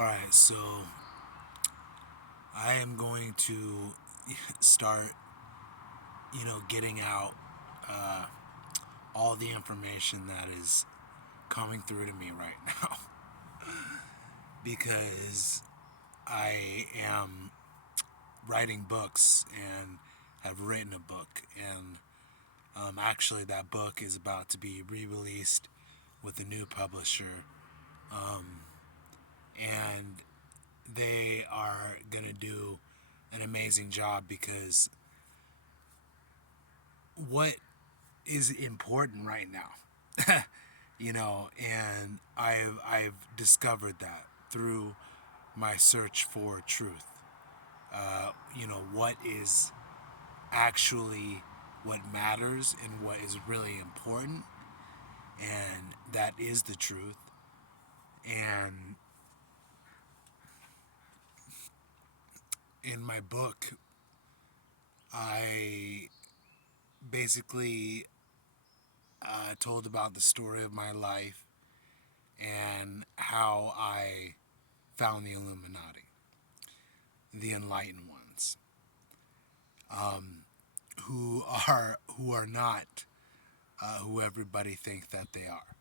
Alright, so I am going to start, getting out uh, all the information that is coming through to me right now because I am writing books and have written a book. And actually, that book is about to be re released with a new publisher. Um, and they are going to do an amazing job because what is important right now, and I've discovered that through my search for truth. What is actually what matters and what is really important, and that is the truth. And in my book, I basically told about the story of my life and how I found the Illuminati, the enlightened ones, who are not who everybody thinks that they are,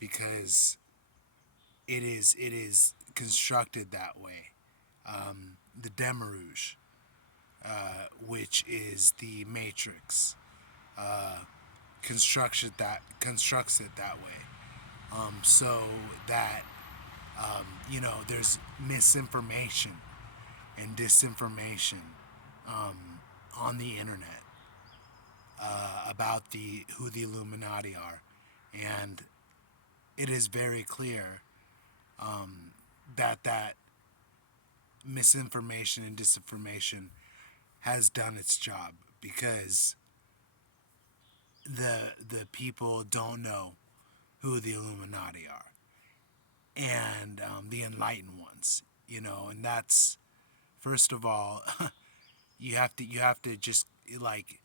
because it is constructed that way. The Demiurge, which is the Matrix, constructs it that way, so that there's misinformation and disinformation on the internet about the who the Illuminati are, and it is very clear that misinformation and disinformation has done its job, because the people don't know who the Illuminati are, and the enlightened ones, and that's, first of all, you have to just, like,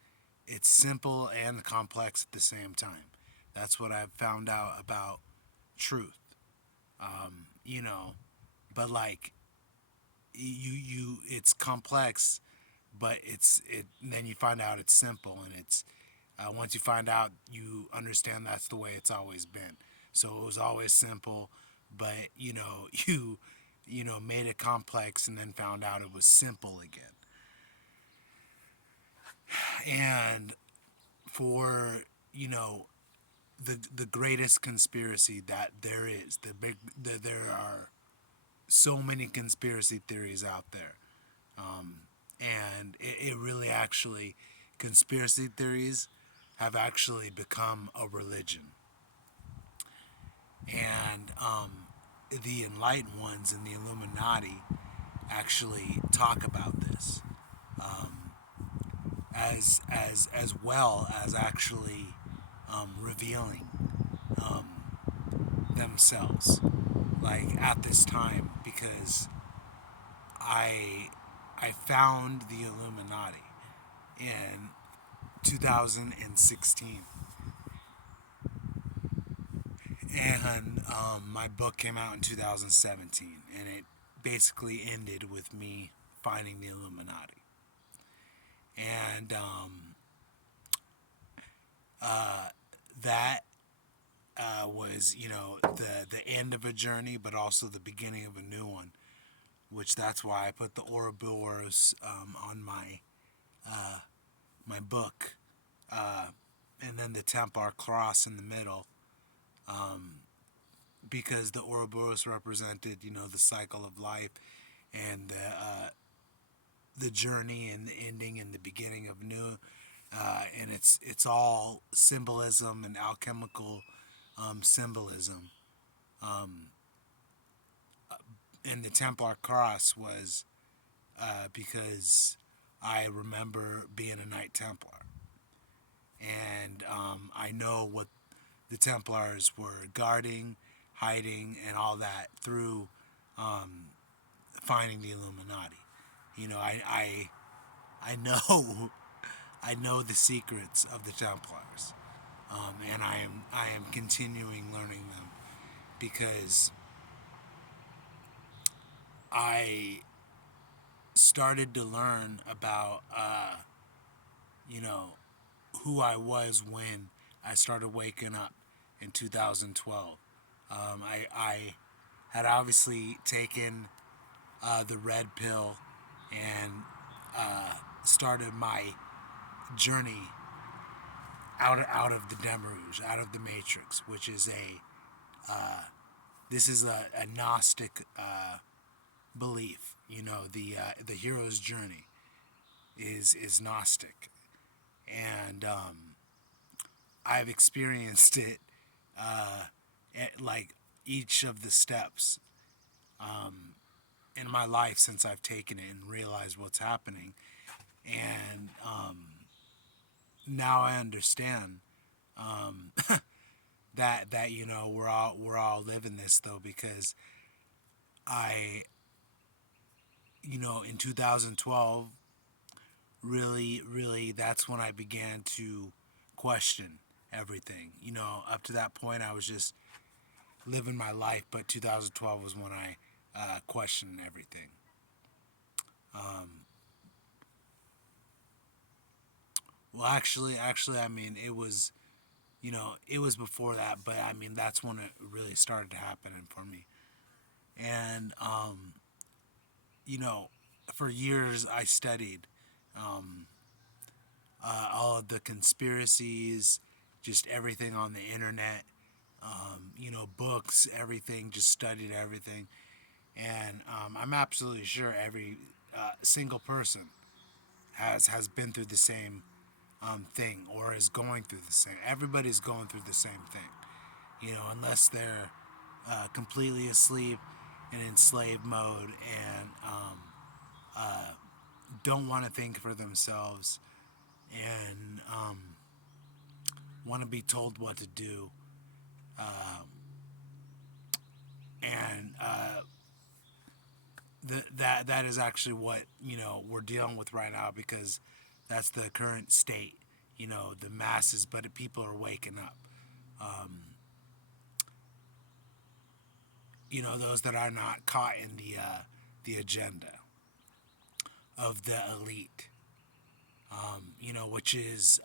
it's simple and complex at the same time. That's what I've found out about truth. Um, you know, but like, it's complex, but then you find out it's simple, and it's once you find out, you understand that's the way it's always been. So it was always simple, but you made it complex and then found out it was simple again. And for the greatest conspiracy that there is, there are so many conspiracy theories out there, and it really actually, conspiracy theories have actually become a religion. And the enlightened ones and the Illuminati actually talk about this, as well as actually revealing themselves, like, at this time, because I I found the Illuminati in 2016, and my book came out in 2017, and it basically ended with me finding the Illuminati. And that was, the end of a journey, but also the beginning of a new one. Which, that's why I put the Ouroboros on my book, and then the Templar cross in the middle, because the Ouroboros represented, the cycle of life, and the journey and the ending and the beginning of new, and it's all symbolism and alchemical symbolism. Um, and the Templar cross was because I remember being a Knight Templar, and I know what the Templars were guarding, hiding, and all that through finding the Illuminati. I know I know the secrets of the Templars, and I am continuing learning them, because I started to learn about, you know, who I was when I started waking up in 2012. I had obviously taken the red pill and started my journey out of the deluge, out of the matrix, which is this is a Gnostic belief. You know, the hero's journey is Gnostic, and I've experienced it like each of the steps in my life since I've taken it and realized what's happening. And now I understand that we're all living this though, because I in 2012 really that's when I began to question everything. Up to that point I was just living my life, but 2012 was when I questioned everything. Well, actually, I mean, it was before that, but I mean, that's when it really started happening for me. And, you know, for years I studied all of the conspiracies, just everything on the internet, books, everything, just studied everything. And I'm absolutely sure every single person has been through the same thing, or is going through the same. Everybody's going through the same thing, unless they're completely asleep and in slave mode, and don't want to think for themselves, and want to be told what to do. And that is actually what we're dealing with right now, because that's the current state. The masses, but people are waking up. Those that are not caught in the agenda of the elite. Which is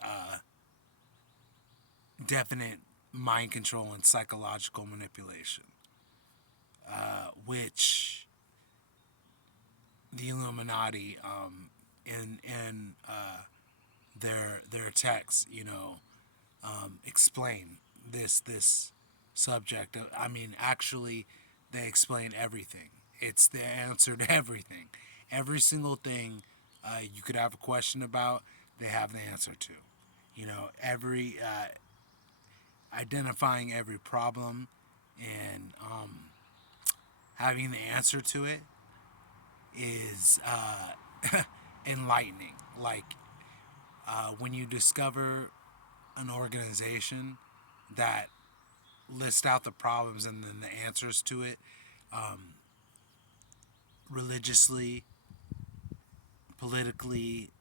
definite mind control and psychological manipulation, which the Illuminati, in their texts, explain this subject. I mean, actually, they explain everything. It's the answer to everything. Every single thing you could have a question about, they have the answer to. Every identifying every problem and having the answer to it is enlightening. Like when you discover an organization that lists out the problems and then the answers to it, religiously, politically,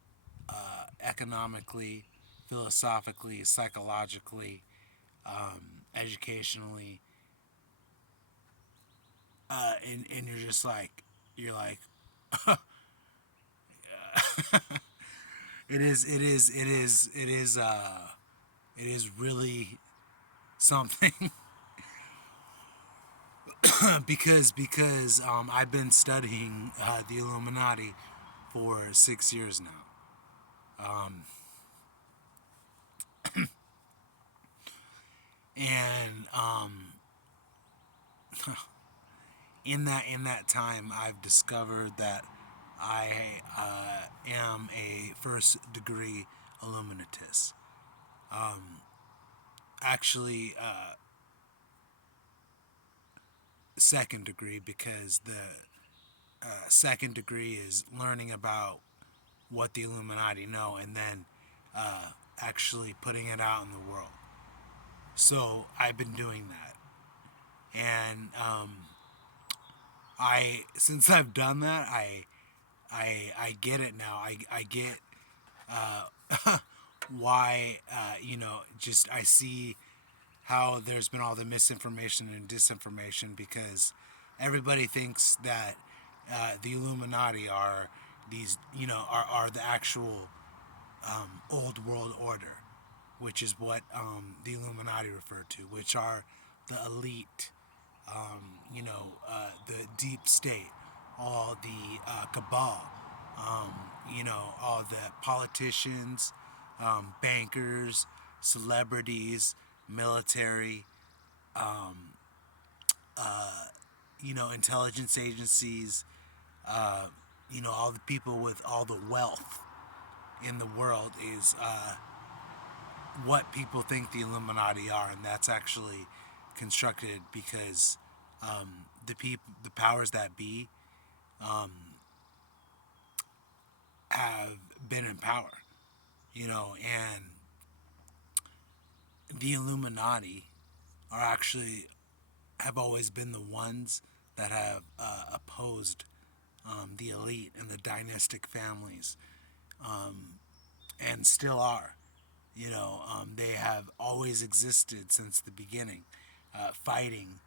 economically, philosophically, psychologically, educationally, and you're just like, it is really something. because I've been studying the Illuminati for 6 years now. And in that time, I've discovered that I am a first degree Illuminatist. Actually, second degree, because the second degree is learning about what the Illuminati know, and then actually putting it out in the world. So I've been doing that, and I since I've done that, I get it now. I get why just I see how there's been all the misinformation and disinformation, because everybody thinks that The Illuminati are are the actual old world order, which is what the Illuminati refer to, which are the elite, the deep state, all the cabal, all the politicians, bankers, celebrities, military, intelligence agencies, all the people with all the wealth in the world is what people think the Illuminati are, and that's actually constructed because the powers that be, have been in power, and the Illuminati are actually have always been the ones that have opposed the elite and the dynastic families, and still are. They have always existed since the beginning, fighting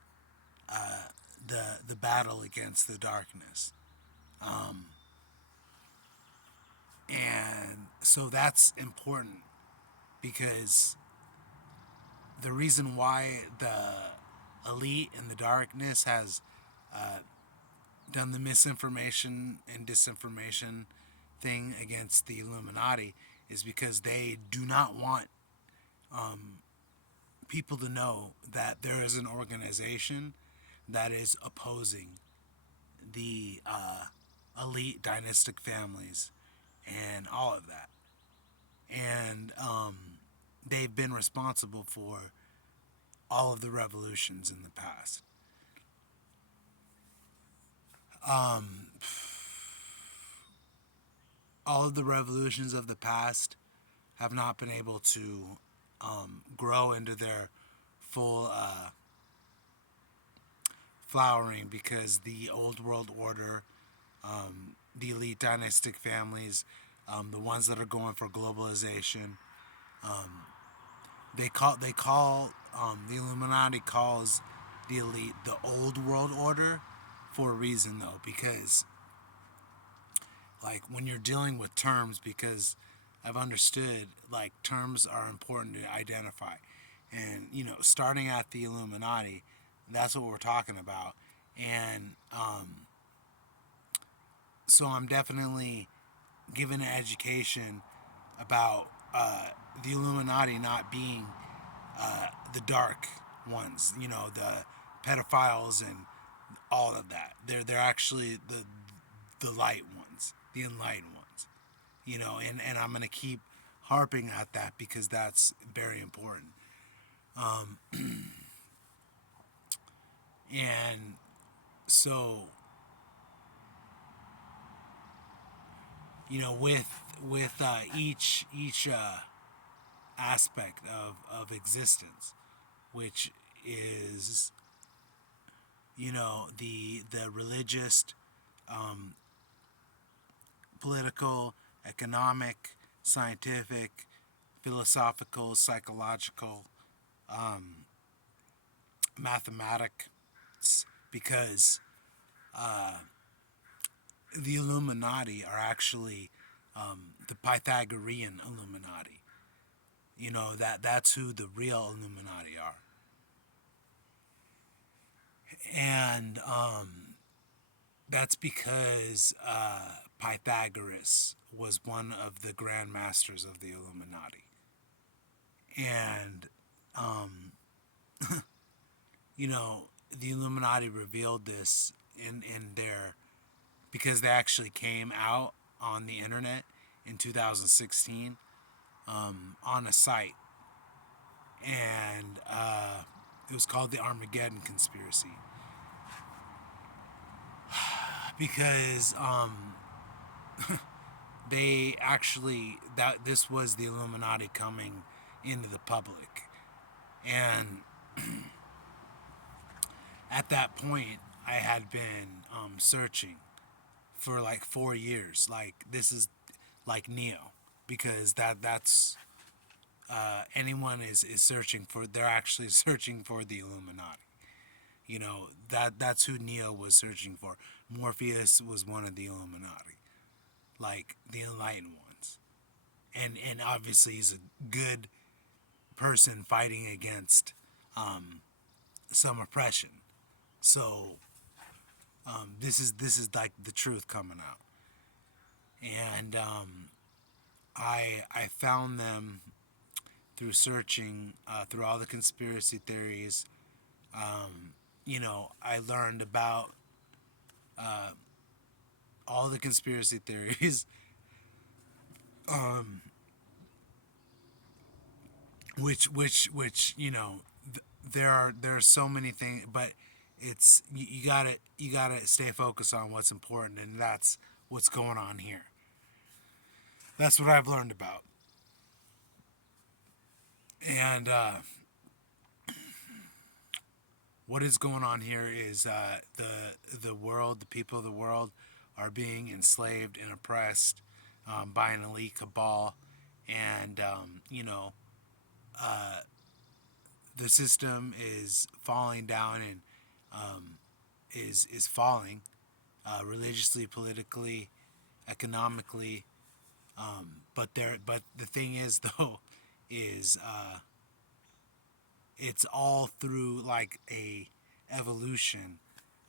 the battle against the darkness. And so that's important because the reason why the elite and the darkness has done the misinformation and disinformation thing against the Illuminati is because they do not want people to know that there is an organization that is opposing the elite dynastic families and all of that. And they've been responsible for all of the revolutions in the past. All of the revolutions of the past have not been able to grow into their full flowering because the old world order, the elite dynastic families, the ones that are going for globalization, the Illuminati calls the elite the old world order for a reason though, because like when you're dealing with terms, because I've understood like terms are important to identify, and starting at the Illuminati, that's what we're talking about. And so I'm definitely given an education about the Illuminati not being the dark ones, the pedophiles and all of that. They're actually the light ones, the enlightened ones, and I'm gonna keep harping at that because that's very important. And so, with each aspect of existence, which is the religious, um, political, economic, scientific, philosophical, psychological, mathematics, because the Illuminati are actually the Pythagorean Illuminati. That's who the real Illuminati are, and that's because Pythagoras was one of the grand masters of the Illuminati, and the Illuminati revealed this in their because they actually came out on the internet in 2016 on a site, and it was called the Armageddon Conspiracy because they actually that this was the Illuminati coming into the public, and at that point I had been searching for like 4 years. Like this is like Neo, because that's anyone is searching for. They're actually searching for the Illuminati, That's who Neo was searching for. Morpheus was one of the Illuminati, like the enlightened ones, and obviously he's a good person fighting against some oppression. So this is like the truth coming out, and I found them through searching through all the conspiracy theories. I learned about all the conspiracy theories, which there are so many things, but you gotta stay focused on what's important, and that's what's going on here. That's what I've learned about, and what is going on here is the world, the people of the world, are being enslaved and oppressed by an elite cabal, and the system is falling down and is falling religiously, politically, economically. But the thing is though, is it's all through like a evolution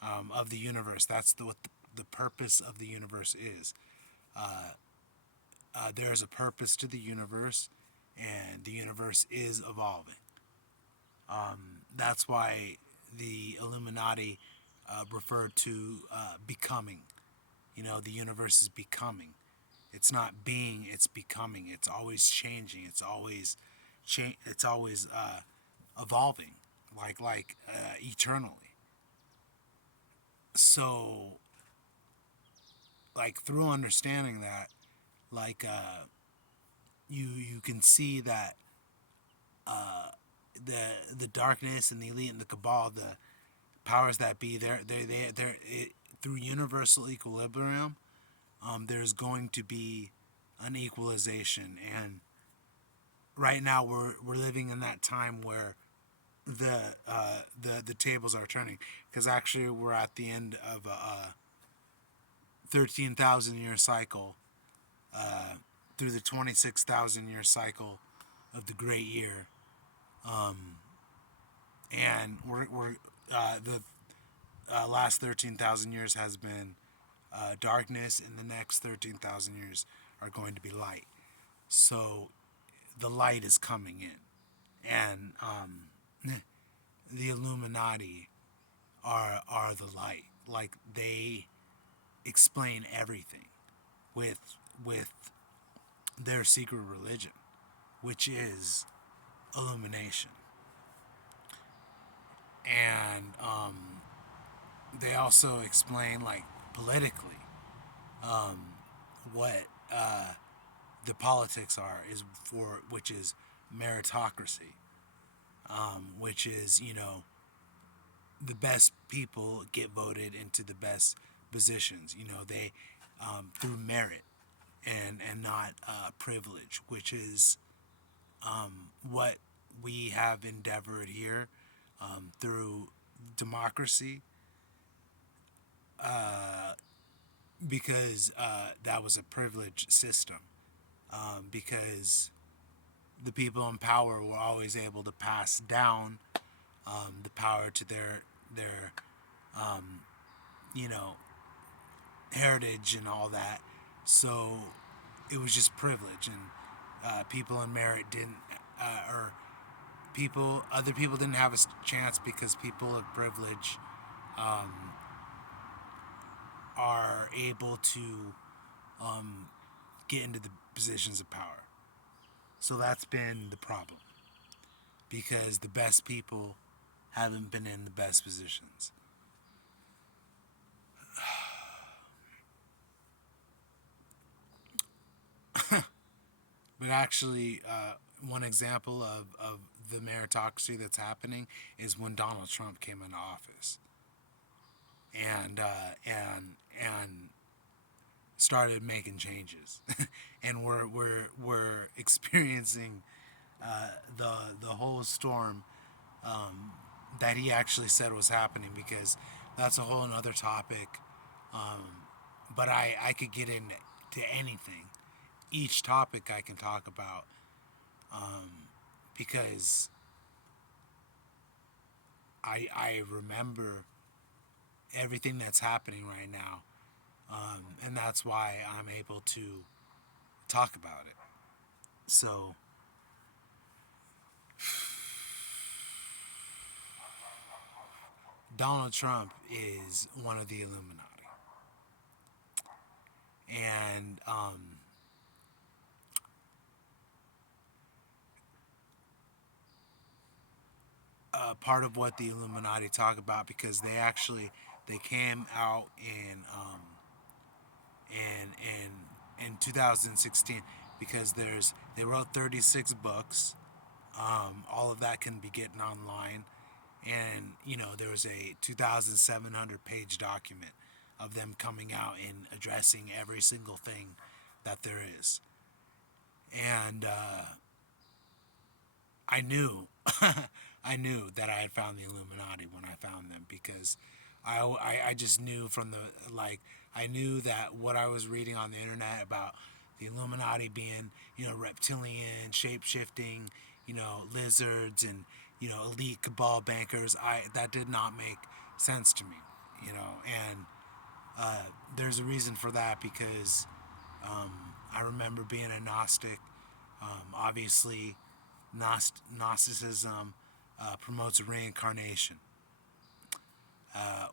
of the universe. That's what the purpose of the universe is. There is a purpose to the universe, and the universe is evolving. That's why the Illuminati refer to becoming. The universe is becoming. It's not being; it's becoming. It's always changing. It's always evolving, like eternally. So, like through understanding that, like you can see that the darkness and the elite and the cabal, the powers that be, through universal equilibrium, there's going to be an equalization, and right now we're living in that time where the tables are turning, because actually we're at the end of a 13,000 year cycle, through the 26,000 year cycle of the Great Year, and we're the last 13,000 years has been darkness, and the next 13,000 years are going to be light. So the light is coming in, and the Illuminati are the light. Like they explain everything with their secret religion, which is illumination. And they also explain, like politically, what the politics are, is for which is meritocracy, which is the best people get voted into the best positions. They through merit and not privilege, which is what we have endeavored here through democracy, because that was a privileged system, because the people in power were always able to pass down the power to their you know heritage and all that. So it was just privilege, and people in merit didn't, or other people didn't have a chance, because people of privilege are able to get into the positions of power. So that's been the problem, because the best people haven't been in the best positions. But actually, one example of the meritocracy that's happening is when Donald Trump came into office, and and started making changes, and we're experiencing the whole storm that he actually said was happening, because that's a whole another topic. But I could get into anything. Each topic I can talk about, because I remember everything that's happening right now, and that's why I'm able to talk about it. So Donald Trump is one of the Illuminati, and part of what the Illuminati talk about, because they came out in 2016, because they wrote 36 books. All of that can be getting online, and there was a 2,700 page document of them coming out and addressing every single thing that there is. And I knew, I knew that I had found the Illuminati when I found them, because I just knew from the, like, I knew that what I was reading on the internet about the Illuminati being, reptilian, shape shifting, lizards, and, elite cabal bankers, that did not make sense to me, and there's a reason for that, because I remember being a Gnostic. Obviously, Gnosticism promotes reincarnation,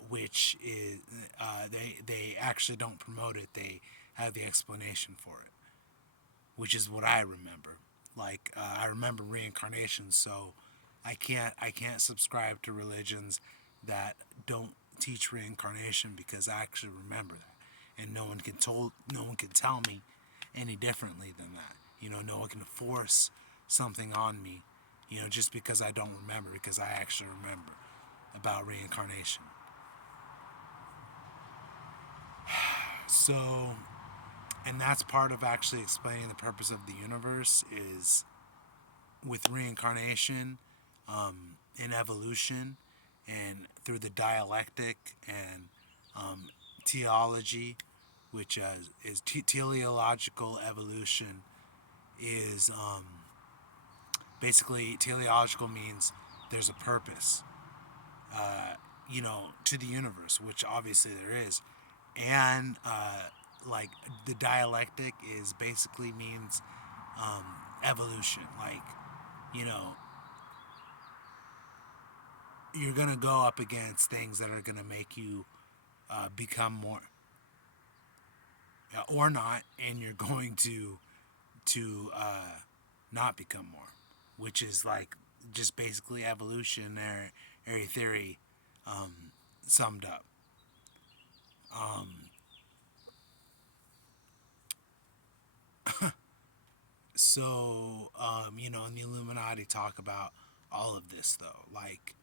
which is they actually don't promote it. They have the explanation for it, which is what I remember. Like, I remember reincarnation, so I can't subscribe to religions that don't teach reincarnation, because I actually remember that, and no one can tell me any differently than that. No one can force something on me, just because I don't remember, because I actually remember about reincarnation. So, and that's part of actually explaining the purpose of the universe, is with reincarnation, in evolution, and through the dialectic, and teleology, which is teleological evolution, is basically, teleological means there's a purpose, to the universe, which obviously there is. And like, the dialectic is basically means evolution. Like, you know, you're gonna go up against things that are gonna make you become more, or not, and you're going to not become more, which is like just basically evolutionary theory, summed up. So, and the Illuminati talk about all of this, though. Like,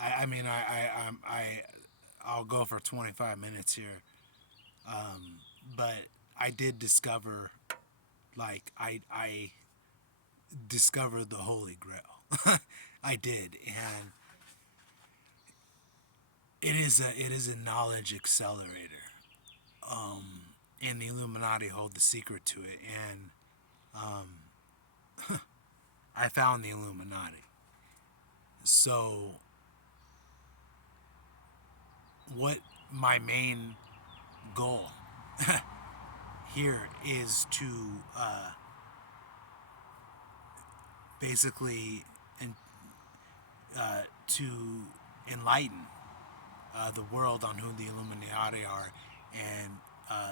I mean, I'll go for 25 minutes here, but I did discover, like, I discovered the Holy Grail. I did, and it is a knowledge accelerator, and the Illuminati hold the secret to it, and I found the Illuminati. So, what my main goal here is to basically and to enlighten the world on who the Illuminati are, and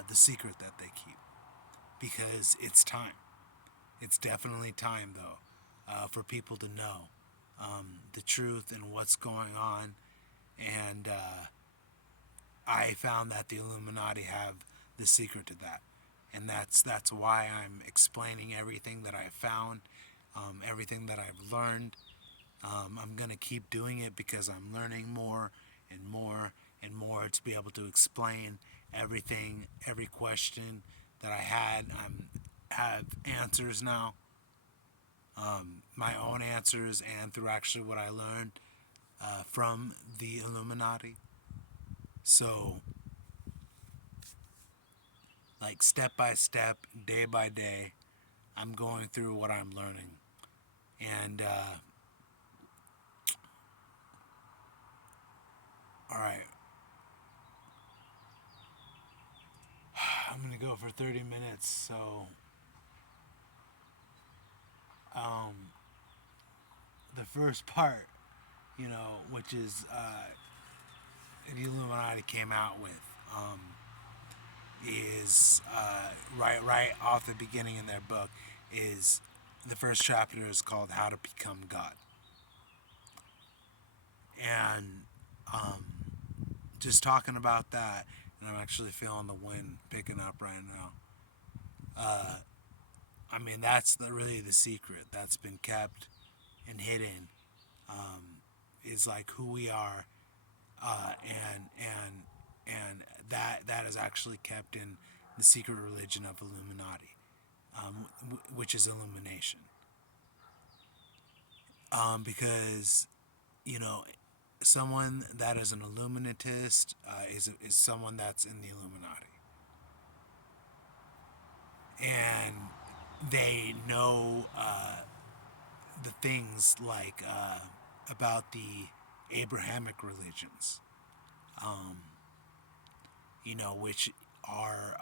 the secret that they keep, because it's time. It's definitely time, though, for people to know the truth and what's going on. And I found that the Illuminati have the secret to that, and that's why I'm explaining everything that I've found, everything that I've learned. I'm gonna keep doing it, because I'm learning more and more and more to be able to explain everything, every question that I had. Have answers now, my own answers and through actually what I learned from the Illuminati. So, like step by step, day by day, I'm going through what I'm learning. And, all right, I'm going to go for 30 minutes. So, um, the first part, which is the Illuminati came out with, is right off the beginning in their book is the first chapter is called How to Become God. And just talking about that, and I'm actually feeling the wind picking up right now. I mean, that's really the secret that's been kept and hidden. Is like who we are, and that is actually kept in the secret religion of Illuminati, which is illumination. Because you know, someone that is an illuminatist is someone that's in the Illuminati, and they know the things like about the Abrahamic religions, which are